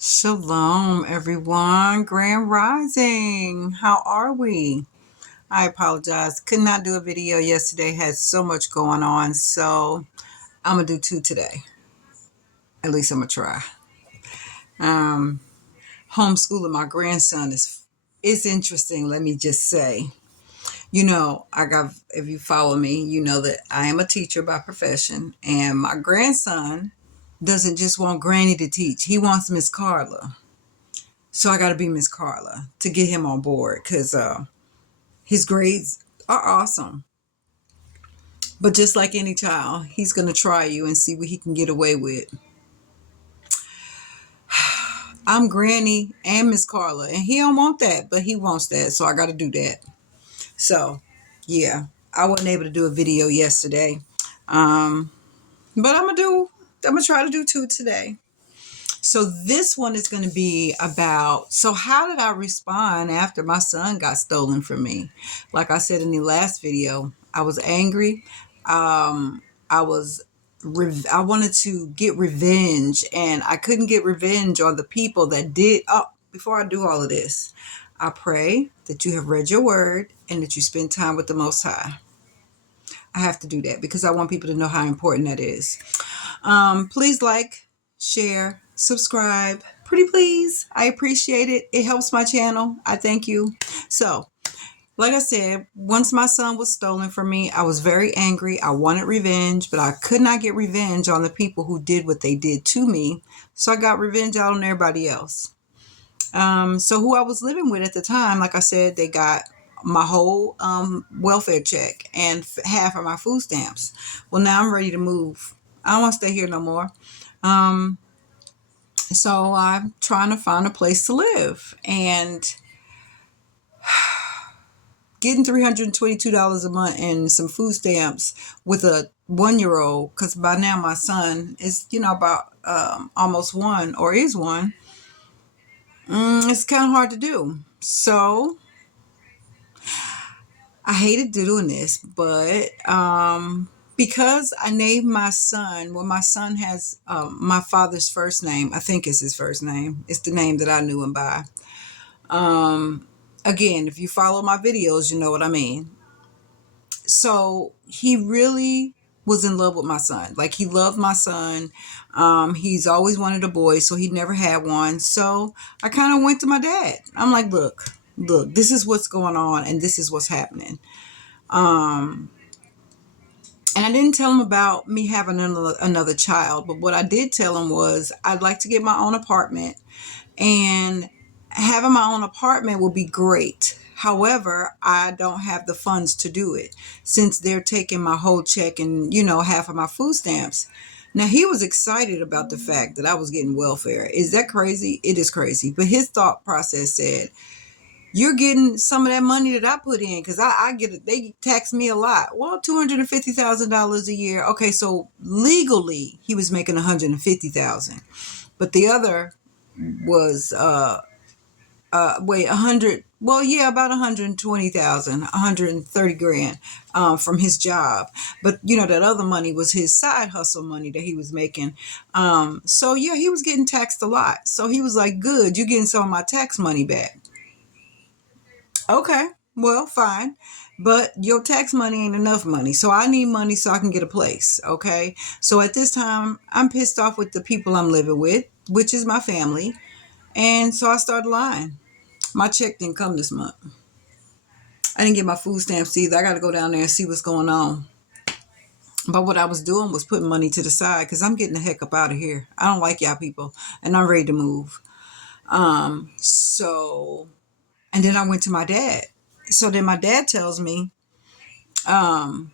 Shalom, everyone. Grand Rising. How are we? I apologize. Could not do a video yesterday. Had so much going on. So I'm going to do two today. At least I'm going to try. Um, Homeschooling my grandson is interesting. Let me just say, if you follow me, you know that I am a teacher by profession. And my grandson doesn't just want Granny to teach. He wants Miss Carla. So I got to be Miss Carla to get him on board because his grades are awesome. But just like any child, he's going to try you and see what he can get away with. I'm Granny and Miss Carla, and he don't want that, but he wants that, so I got to do that. So, yeah, I wasn't able to do a video yesterday, um, but I'm gonna try to do two today. So this one is going to be about, so how did I respond after my son got stolen from me? Like I said in the last video, I was angry. Um, I was, I wanted to get revenge, and I couldn't get revenge on the people that did. Oh, before I do all of this, I pray that you have read your word and that you spend time with the Most High. I have to do that because I want people to know how important that is. Please like, share, subscribe. Pretty please. I appreciate it. It helps my channel. I thank you. So, like I said, once my son was stolen from me, I was very angry. I wanted revenge, but I could not get revenge on the people who did what they did to me. So I got revenge out on everybody else. So who I was living with at the time, like I said, they got my whole welfare check and half of my food stamps. Well, now I'm ready to move. I don't want to stay here no more. Um, so I'm trying to find a place to live, and getting $322 a month and some food stamps with a 1 year old, because by now my son is, about almost one, or is one. It's kind of hard to do. So I hated doing this, but because I named my son, well, my son has my father's first name. I think it's his first name. It's the name that I knew him by. Again, if you follow my videos, you know what I mean. So he really was in love with my son. Like, he loved my son. He's always wanted a boy, so he never had one. So I kind of went to my dad. I'm like, look, this is what's going on, and this is what's happening. Um, and I didn't tell him about me having another child, but what I did tell him was I'd like to get my own apartment, and having my own apartment will be great. However, I don't have the funds to do it since they're taking my whole check and, half of my food stamps. Now, he was excited about the fact that I was getting welfare. Is that crazy? It is crazy. But his thought process said, you're getting some of that money that I put in, because I get it. They tax me a lot. Well, $250,000 a year. Okay, so legally he was making $150,000, but the other was wait, 100. Well, yeah, about 120,000, 130 grand from his job. But that other money was his side hustle money that he was making. So yeah, he was getting taxed a lot. So he was like, "Good, you're getting some of my tax money back." Okay, well, fine. But your tax money ain't enough money. So I need money so I can get a place. Okay. So at this time, I'm pissed off with the people I'm living with, which is my family. And so I started lying. My check didn't come this month. I didn't get my food stamps either. I got to go down there and see what's going on. But what I was doing was putting money to the side because I'm getting the heck up out of here. I don't like y'all people, and I'm ready to move. So, and then I went to my dad. So then my dad tells me, um,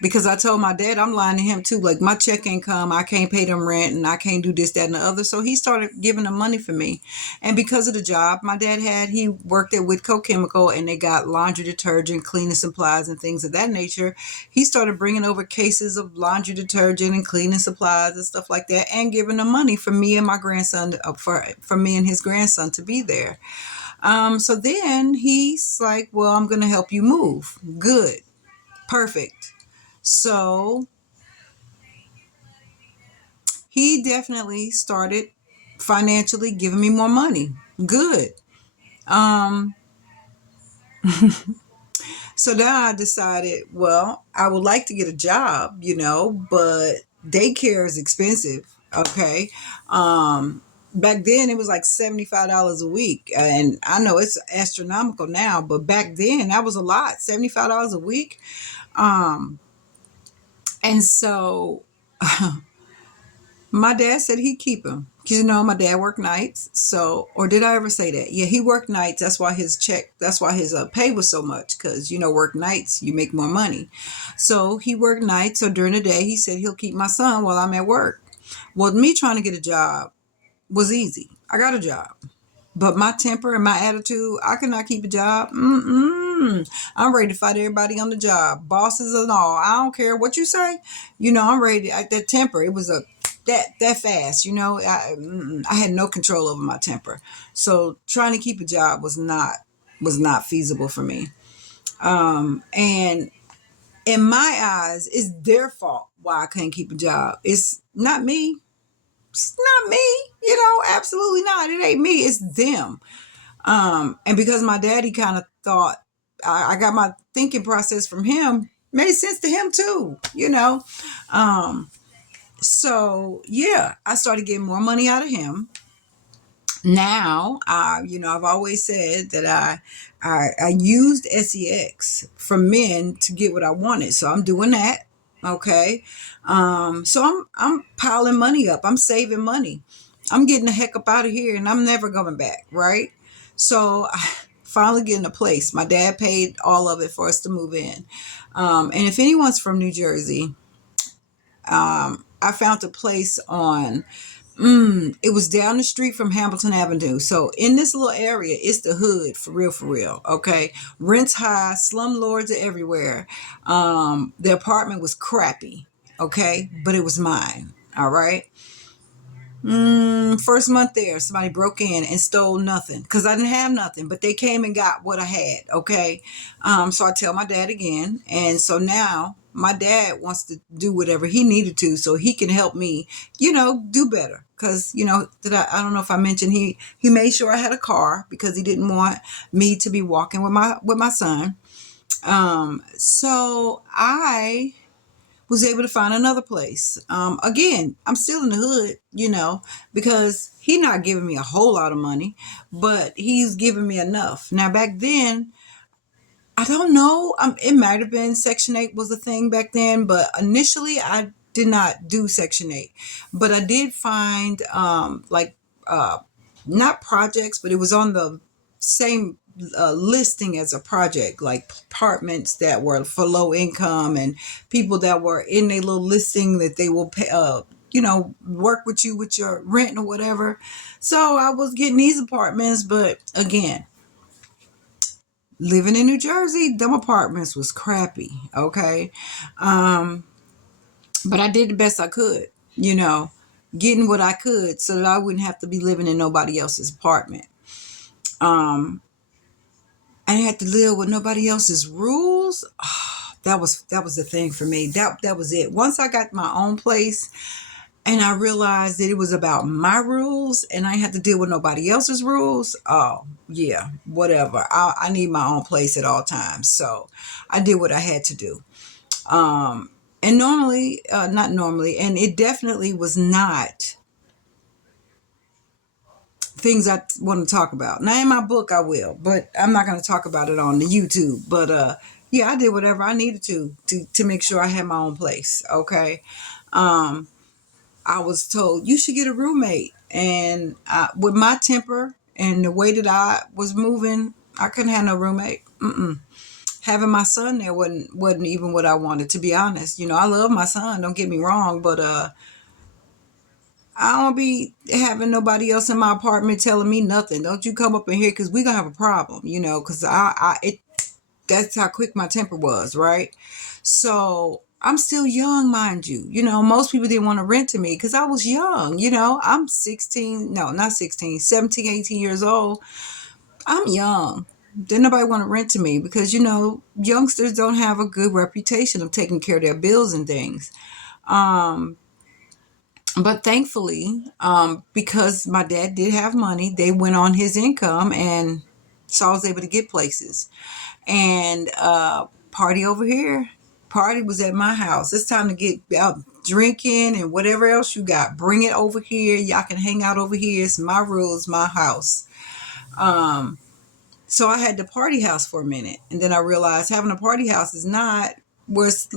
because I told my dad I'm lying to him too. Like, my check ain't come, I can't pay them rent, and I can't do this, that, and the other. So he started giving them money for me. And because of the job my dad had, he worked at Whitco Chemical, and they got laundry detergent, cleaning supplies, and things of that nature. He started bringing over cases of laundry detergent and cleaning supplies and stuff like that, and giving them money for me and my grandson, for me and his grandson to be there. So then he's like, well, I'm going to help you move. Good. Perfect. So he definitely started financially, giving me more money. Good. Um, so now I decided, well, I would like to get a job, but daycare is expensive. Okay. Back then it was like $75 a week. And I know it's astronomical now, but back then that was a lot, $75 a week. Um, and so my dad said he'd keep him. 'Cause, my dad worked nights. So, or did I ever say that? Yeah, he worked nights. That's why his pay was so much. Cause, work nights, you make more money. So he worked nights. So during the day, he said he'll keep my son while I'm at work. Well, me trying to get a job was easy. I got a job. But my temper and my attitude, I could not keep a job. I'm ready to fight everybody on the job, bosses and all. I don't care what you say. I'm ready. That temper, it was that fast. I had no control over my temper. So trying to keep a job was not feasible for me. And in my eyes, it's their fault why I couldn't keep a job. It's not me. It's not me. Absolutely not. It ain't me. It's them. And because my daddy kind of thought, I got my thinking process from him, made sense to him too. Um, so yeah, I started getting more money out of him. Now, I've always said that I used sex for men to get what I wanted, so I'm doing that. Okay, so I'm piling money up. I'm saving money. I'm getting the heck up out of here, and I'm never coming back. Right. So I finally getting a place. My dad paid all of it for us to move in. And if anyone's from New Jersey, I found a place on it was down the street from Hamilton Avenue. So in this little area, it's the hood for real, for real. Okay. Rents high, slumlords are everywhere. The apartment was crappy. Okay. But it was mine. All right. First month there, somebody broke in and stole nothing because I didn't have nothing, but they came and got what I had. Okay. So I tell my dad again. And so now my dad wants to do whatever he needed to so he can help me, do better. Because, I don't know if I mentioned he made sure I had a car because he didn't want me to be walking with my son. So I was able to find another place. Again, I'm still in the hood, because he's not giving me a whole lot of money, but he's giving me enough. Now, back then, I don't know. It might have been Section 8 was a thing back then, but initially I did not do Section 8. But I did find, uh, not projects, but it was on the same listing as a project, like apartments that were for low income and people that were in a little listing that they will pay, work with you with your rent or whatever. So I was getting these apartments, but again, living in New Jersey, them apartments was crappy. Okay. Um, but I did the best I could, getting what I could so that I wouldn't have to be living in nobody else's apartment. Um, I had to live with nobody else's rules. That was the thing for me. That was it. Once I got my own place and I realized that it was about my rules and I had to deal with nobody else's rules. Oh yeah, whatever. I need my own place at all times. So I did what I had to do. And normally, not normally, and it definitely was not things I want to talk about. Now in my book I will, but I'm not going to talk about it on the YouTube. But yeah, I did whatever I needed to make sure I had my own place. Okay. Um, I was told you should get a roommate, and with my temper and the way that I was moving, I couldn't have no roommate. Mm-mm. Having my son there wasn't even what I wanted, to be honest. I love my son. Don't get me wrong, but I don't be having nobody else in my apartment telling me nothing. Don't you come up in here because we gonna have a problem. Because that's how quick my temper was, right? So I'm still young, mind you. Most people didn't want to rent to me because I was young. I'm 16, no, not 16, 17, 18 years old. I'm young. Didn't nobody want to rent to me because, youngsters don't have a good reputation of taking care of their bills and things. Um, But thankfully, because my dad did have money, they went on his income, and so I was able to get places. And party over here, party was at my house. It's time to get out drinking and whatever else you got. Bring it over here. Y'all can hang out over here. It's my rules, my house. Um, so I had the party house for a minute, and then I realized having a party house is not where it's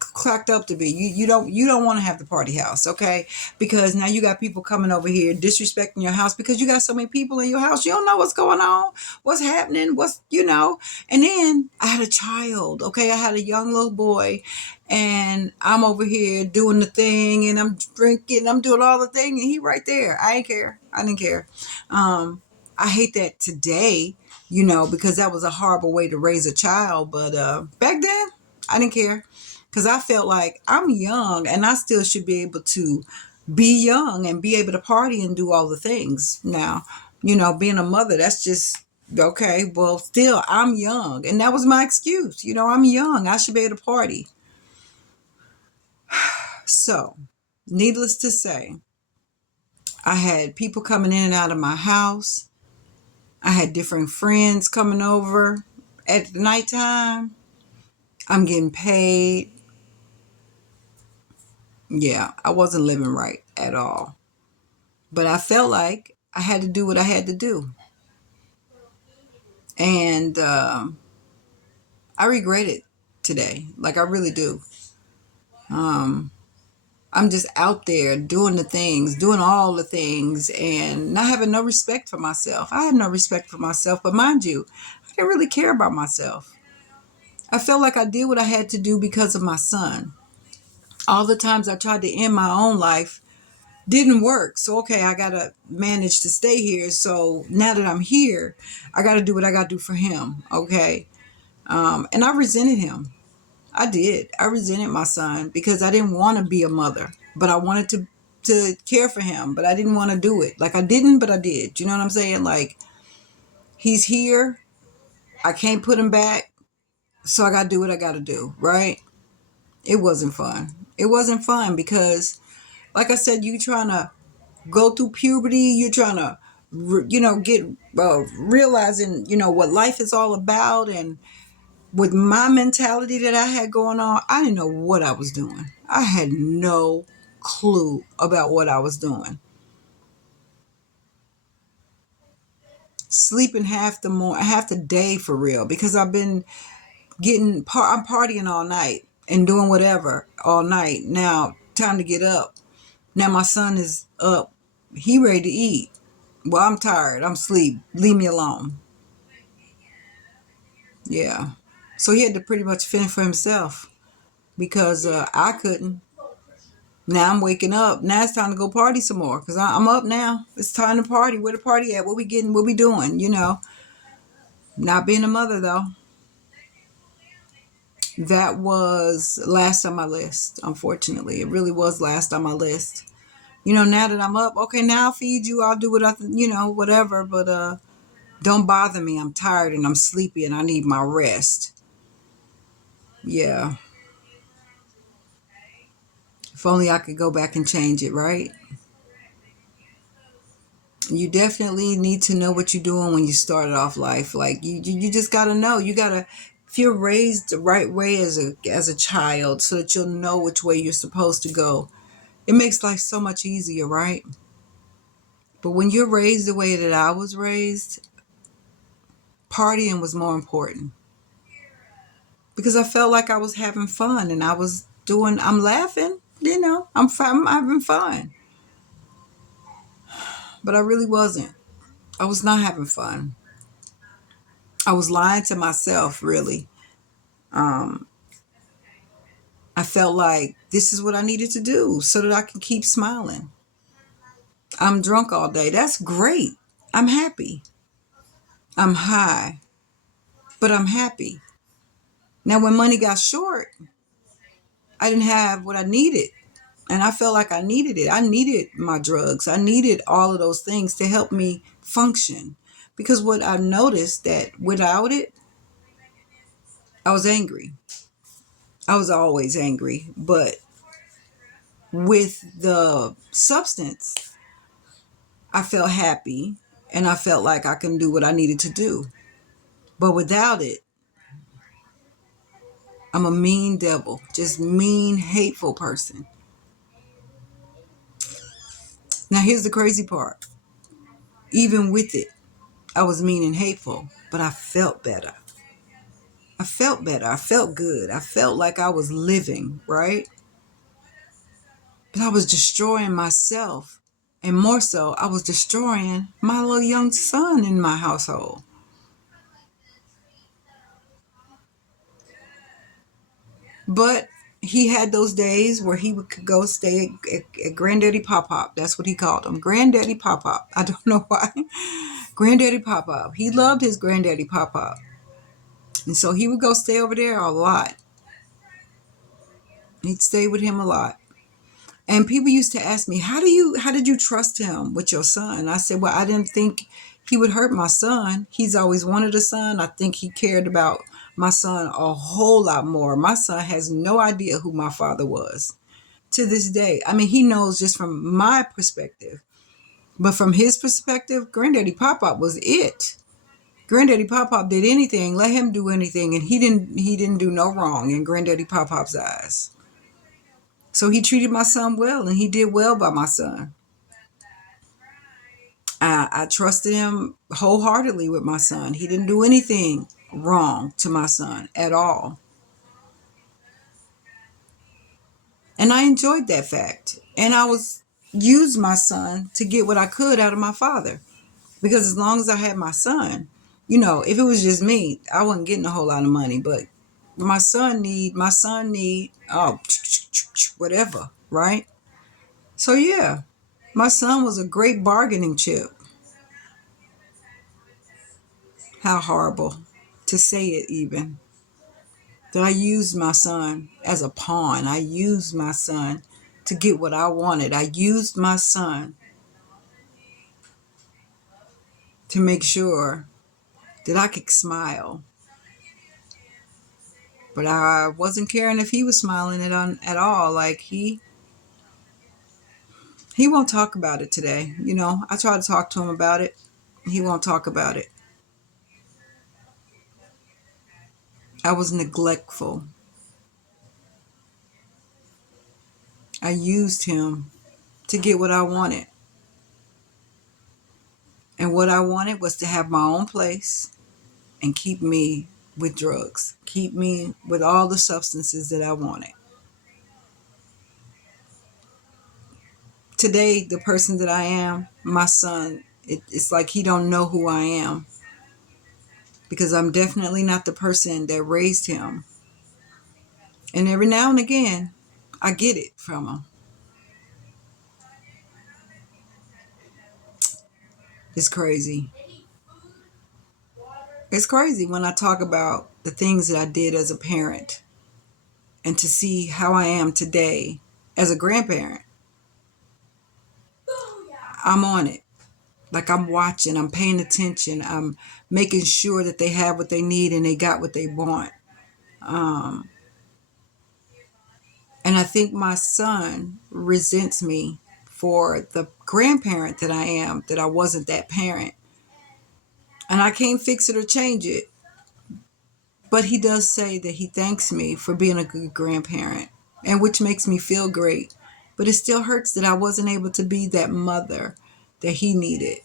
cracked up to be. You don't want to have the party house, okay? Because now you got people coming over here disrespecting your house because you got so many people in your house. You don't know what's going on, what's happening, what's. And then I had a child, okay? I had a young little boy, and I'm over here doing the thing, and I'm drinking, I'm doing all the thing, and he right there. I ain't care. I didn't care. Um, I hate that today, because that was a horrible way to raise a child. But back then, I didn't care because I felt like I'm young and I still should be able to be young and be able to party and do all the things. Now, being a mother, that's just okay. Well, still, I'm young. And that was my excuse. I'm young. I should be able to party. So, needless to say, I had people coming in and out of my house. I had different friends coming over at nighttime. I'm getting paid. Yeah, I wasn't living right at all. But I felt like I had to do what I had to do. And I regret it today. Like, I really do. Um, I'm just out there doing the things, doing all the things, and not having no respect for myself. I had no respect for myself. But mind you, I didn't really care about myself. I felt like I did what I had to do because of my son. All the times I tried to end my own life didn't work. So, okay, I got to manage to stay here. So now that I'm here, I got to do what I got to do for him. Okay. And I resented him. I did. I resented my son because I didn't want to be a mother, but I wanted to care for him, but I didn't want to do it. Like, I didn't, but I did. You know what I'm saying? Like, he's here. I can't put him back. So I got to do what I got to do. Right. It wasn't fun. It wasn't fun because, like I said, you trying to go through puberty. You're trying to, get realizing, what life is all about. And with my mentality that I had going on, I didn't know what I was doing. I had no clue about what I was doing. Sleeping half the day for real because I've been I'm partying all night and doing whatever all night. Now, time to get up. Now my son is up. He ready to eat. Well, I'm tired. I'm asleep. Leave me alone. Yeah. So he had to pretty much fend for himself because I couldn't. Now I'm waking up. Now it's time to go party some more because I'm up now. It's time to party. Where the party at? What we getting? What we doing? Not being a mother though. That was last on my list. Unfortunately, it really was last on my list. Now that I'm up, okay, now I'll feed you. I'll do what whatever. But don't bother me. I'm tired and I'm sleepy and I need my rest. Yeah. If only I could go back and change it, right? You definitely need to know what you're doing when you started off life. Like you just gotta know. You gotta if you're raised the right way as a child so that you'll know which way you're supposed to go. It makes life so much easier, right? But when you're raised the way that I was raised, partying was more important because I felt like I was having fun and I'm laughing, I'm having fun. But I really wasn't. I was not having fun. I was lying to myself, really. Um, I felt like this is what I needed to do so that I can keep smiling. I'm drunk all day. That's great. I'm happy. I'm high, but I'm happy. Now, when money got short, I didn't have what I needed. And I felt like I needed it. I needed my drugs. I needed all of those things to help me function. Because what I noticed that without it, I was angry. I was always angry, but With the substance, I felt happy and I felt like I can do what I needed to do. But without it, I'm a mean devil, just mean, hateful person. Now, here's the crazy part. Even with it, I was mean and hateful, but I felt better. I felt better. I felt good. I felt like I was living, right? But I was destroying myself. And more so, I was destroying my little young son in my household. But he had those days where he could go stay at Granddaddy Pop Pop. That's what he called him. Granddaddy Pop Pop. I don't know why. Granddaddy Pop Pop. He loved his Granddaddy Pop Pop. And so he would go stay over there a lot. He'd stay with him a lot. And people used to ask me, how did you trust him with your son? I said, well, I didn't think he would hurt my son. He's always wanted a son. I think he cared about my son a whole lot more. My son has no idea who my father was to this day. I mean, he knows just from my perspective. But from his perspective, Granddaddy Pop Pop was it. Granddaddy Pop Pop did anything, let him do anything, and he didn't do no wrong in Granddaddy Pop Pop's eyes. So he treated my son well, and he did well by my son. I trusted him wholeheartedly with my son. He didn't do anything wrong to my son at all. And I enjoyed that fact. And I was used my son to get what I could out of my father. Because as long as I had my son, if it was just me, I wasn't getting a whole lot of money. But my son need, oh, whatever, right? So yeah, my son was a great bargaining chip. How horrible to say it, even. That I used my son as a pawn. I used my son to get what I wanted. I used my son to make sure that I could smile. But I wasn't caring if he was smiling at all. Like he won't talk about it today. I try to talk to him about it. He won't talk about it. I was neglectful. I used him to get what I wanted. And what I wanted was to have my own place and keep me with drugs, keep me with all the substances that I wanted. Today, the person that I am, my son, it's like he don't know who I am because I'm definitely not the person that raised him. And every now and again, I get it from him. It's crazy. It's crazy when I talk about the things that I did as a parent and to see how I am today as a grandparent. I'm on it. Like I'm watching, I'm paying attention, I'm making sure that they have what they need and they got what they want. Um, and I think my son resents me for the grandparent that I am, that I wasn't that parent. And I can't fix it or change it. But he does say that he thanks me for being a good grandparent, and which makes me feel great. But it still hurts that I wasn't able to be that mother that he needed.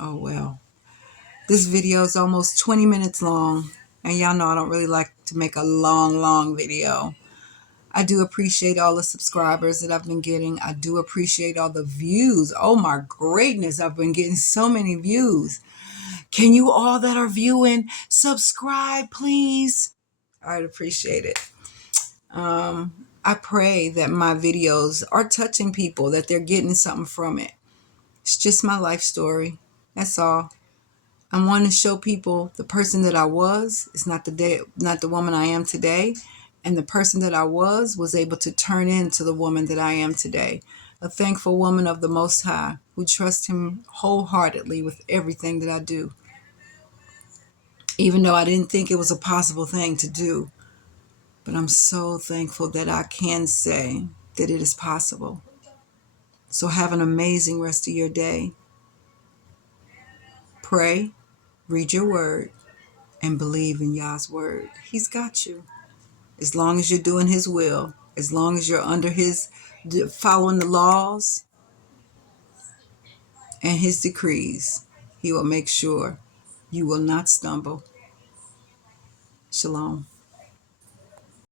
Oh well. This video is almost 20 minutes long, and y'all know I don't really like to make a long video. I do appreciate all the subscribers that I've been getting. I do appreciate all the views. Oh my greatness, I've been getting so many views. Can you all that are viewing subscribe, please? I'd appreciate it. I pray that my videos are touching people, that they're getting something from it. It's just my life story. That's all. I want to show people the person that I was is not the woman I am today, and the person that I was able to turn into the woman that I am today. A thankful woman of the Most High who trusts Him wholeheartedly with everything that I do. even though I didn't think it was a possible thing to do. But I'm so thankful that I can say that it is possible. So have an amazing rest of your day. Pray, read your word, and believe in Yah's word. He's got you. As long as you're doing his will, as long as you're under his, following the laws and his decrees, he will make sure you will not stumble. Shalom.